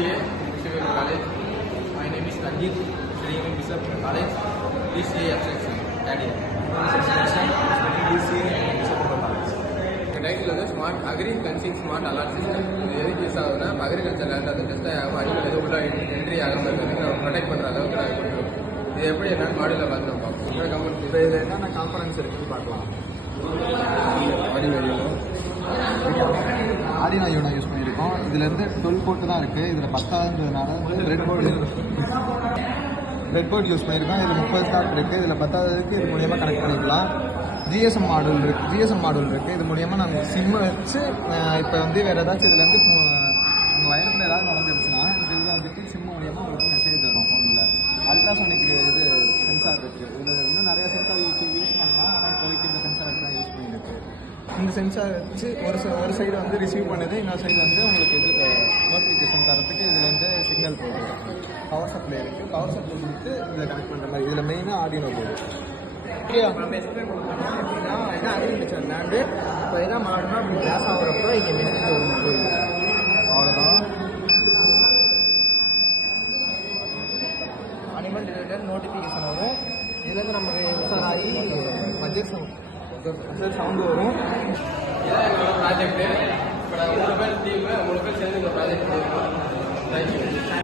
BCA, Bishop College. My name is Ranjit, studying in Bishop College, BCA section, third year. BCA Bishop College. Title வந்து smart agri sensing smart alert system. இது எதுக்கு use ஆகுதுன்னா agriculture land அது test ஆகும், animal எதுவும் உள்ள entry ஆகாமல் இருக்கிறதுக்கு நம்ம ப்ரொடெக்ட் பண்ணுற அளவுக்கு நாங்கள் கொடுக்குறோம். இது எப்படி என்னென்னு மாடியில் பார்த்து நம்ம பார்ப்போம். இப்போ இதில் என்னென்ன காம்பனன்ஸ் இருக்குன்னு பார்க்கலாம். ஆர்டினோ யூனோ யூஸ் பண்ணியிருக்கோம். இதுலேருந்து 12 போர்ட்டு தான் இருக்குது. இதில் 10ஆவதுனால ரெட் போர்ட் யூஸ் பண்ணியிருக்கோம். இதில் 30 ஸ்டார்ட் இருக்குது. இதில் 10ஆவதுக்கு இது மூலியமாக கனெக்ட் பண்ணிக்கலாம். ஜிஎஸ்எம் மாடல் இருக்குது. இது மூலியமாக நாங்கள் சிம்மை வச்சு இப்போ வந்து வேறு ஏதாச்சும் இதுலேருந்து உங்கள் வயலுக்குள்ள ஏதாவது நடந்துருச்சுன்னா இதில் வந்துட்டு சிம் மூலியமாக உங்களுக்கு மெசேஜ் வரும் ஃபோனில். அல்ட்ராசோனிக் இது சென்சார் இருக்குது. இதில் இன்னும் நிறைய சென்சார் யூஸ் பண்ணலாம். ஆனால் இப்போதைக்கு இந்த சென்சார் தான் யூஸ் பண்ணியிருக்கு. இந்த சென்சார் வச்சு ஒரு சைடு வந்து ரிசீவ் பண்ணுது, இன்னொரு சைடு வந்து உங்களுக்கு இது நோட்டிஃபிகேஷன் தரத்துக்கு இதில் வந்து சிக்னல் போகுது. பவர் சப்ளை இருக்குது. பவர் சப்ளை கொடுத்து இதை கனெக்ட் பண்ணுற மாதிரி. இதில் மெயினாக ஆர்டினோ போகுது. நம்ம எக்ஸ்பிளைன் பண்ணுறோம் அப்படின்னா என்ன அக்ரிகல்ச்சர் லேண்டு இப்போ என்ன மாடனா அப்படி கிளாஸ் ஆகிறப்போ இங்கே மெசேஜ் வரும். அவ்வளோதான். அனிமல் ரிலேட்டட் நோட்டிஃபிகேஷன் வரும். இதுலேருந்து நமக்கு ரெஃபர் ஆகி பட்ஜெட் சவுண்டு வரும். இதான் எங்களோட ப்ராஜெக்ட்டு. இப்போ நாங்கள் 3 பேர் டீமு 3 பேர் சேர்ந்து இந்த ப்ராஜெக்ட் பண்ணியிருக்கோம். தேங்க்யூ.